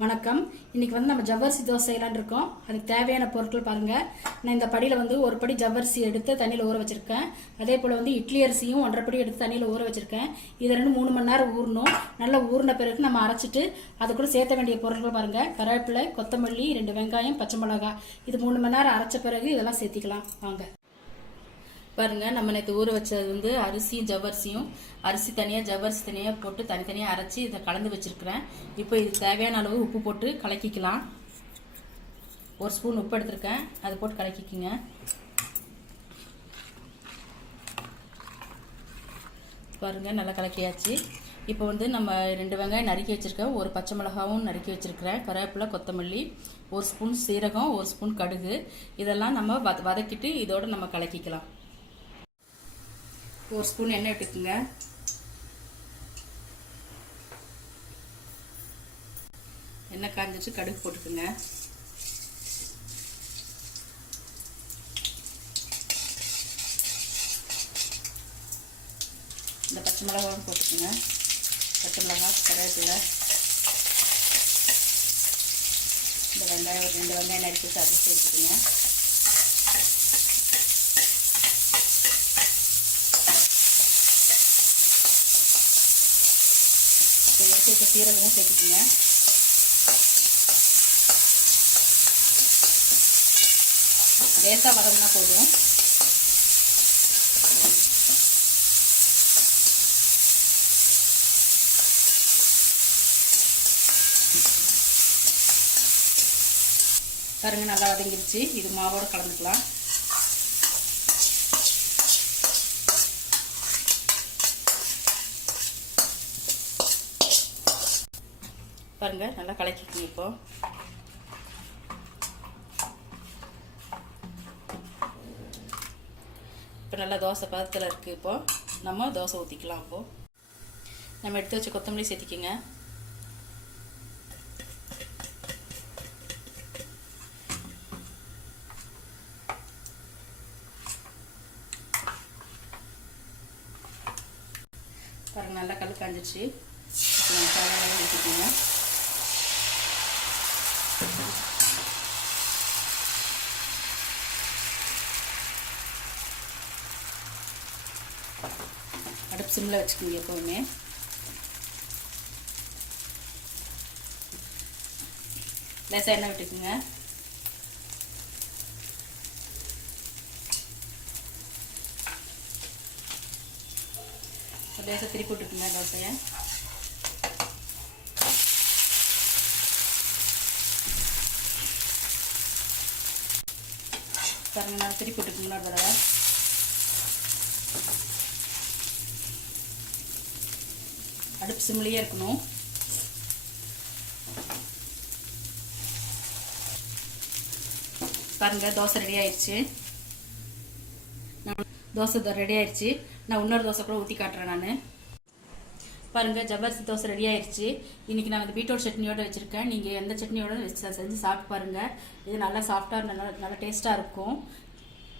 வணக்கம். இன்னைக்கு நம்ம ஜவ்வரிசி தோசை செய்யலான்னு இருக்கோம். அதுக்கு தேவையான பொருட்கள் பாருங்க. நான் இந்த படியில் ஒரு படி ஜவ்வரிசி எடுத்து தண்ணியில் ஊற வச்சிருக்கேன். அதே போல் இட்லி அரிசியும் 1.5 படி எடுத்து தண்ணியில் ஊற வச்சிருக்கேன். இதை 2-3 மணி நேரம் ஊறணும். நல்லா ஊறின பிறகு நம்ம அரைச்சிட்டு அது கூட சேர்த்த வேண்டிய பொருட்கள் பாருங்க. கருவேப்பிலை, கொத்தமல்லி, 2 வெங்காயம், பச்சை மிளகாய். இது 3 மணி நேரம் அரைச்ச பிறகு இதெல்லாம் சேர்த்திக்கலாம் வாங்க. பாருங்க, நம்ம நேற்று ஊற வச்சது அரிசியும் ஜவ்வரிசியும், அரிசி தனியாக ஜவ்வரிசி தனியாக போட்டு தனித்தனியாக அரைச்சி இதை கலந்து வச்சிருக்கிறேன். இப்போ இதுக்கு தேவையான அளவு உப்பு போட்டு கலக்கிக்கலாம். 1 ஸ்பூன் உப்பு எடுத்திருக்கேன், அதை போட்டு கலக்கிக்குங்க. பாருங்க, நல்லா கலக்கியாச்சு. இப்போ நம்ம 2 வெங்காயம் நறுக்கி வச்சிருக்கேன், 1 பச்சை மிளகாவும் நறுக்கி வச்சிருக்கிறேன், கருவேப்பிலை, கொத்தமல்லி, 1 ஸ்பூன் சீரகம், 1 ஸ்பூன் கடுகு, இதெல்லாம் நம்ம வதக்கிட்டு இதோட நம்ம கலக்கிக்கலாம். 1 ஸ்பூன் எண்ணெய் விட்டுக்குங்க. எண்ணெய் காஞ்சிச்சு, கடுகு போட்டுக்குங்க. இந்த பச்சை மிளகாவும் போட்டுக்குங்க. பச்சை மிளகாய், கருவேப்பிலை, இந்த வெங்காயம் 2 வெங்காயம் நறுக்கி வச்சு அதை சேர்த்துக்குங்க. எடுத்து சீரகமும் சேர்த்துக்குங்க. லேசாக வதங்கினா போதும். பாருங்க, நல்லா வதங்கிருச்சு. இது மாவோட கலந்துக்கலாம். பாருங்க, நல்லா கலக்கிக்கணும். இப்போ நல்லா தோசை பதத்தில் இருக்குது. இப்போ நம்ம தோசை ஊற்றிக்கலாம். அப்போது நம்ம எடுத்து வச்ச கொத்தமல்லி சேர்த்திக்கோங்க. பாருங்க, நல்லா கல் காஞ்சிச்சு. ஊற்றிக்கோங்க. அடுப்பு சிம்மில் வச்சுக்கோங்க. எப்போவுமே லேசாக எண்ணெய் விட்டுக்குங்க. லேசாக திருப்பி விட்டுக்குங்க தோசையை. பாருங்க, நான் திருப்பி விட்டுக்குங்க இன்னொரு தடவை. அடுப்பு சிம்லேயே இருக்கணும். பாருங்க, தோசை ரெடி ஆயிடுச்சு. தோசை ரெடி ஆயிடுச்சு. நான் இன்னொரு தோசை கூட ஊற்றி காட்டுறேன். நான் பாருங்க, ஜவ்வரிசி தோசை ரெடி ஆயிடுச்சு. இன்னைக்கு நான் பீட்ரூட் சட்னியோட வச்சிருக்கேன். நீங்கள் எந்த சட்னியோட செஞ்சு சாப்பிட்டு பாருங்க. இது நல்லா சாஃப்டாக நல்லா டேஸ்ட்டாக இருக்கும்.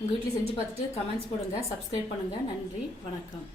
உங்கள் வீட்டில் செஞ்சு பார்த்துட்டு கமெண்ட்ஸ் போடுங்க, சப்ஸ்கிரைப் பண்ணுங்கள். நன்றி, வணக்கம்.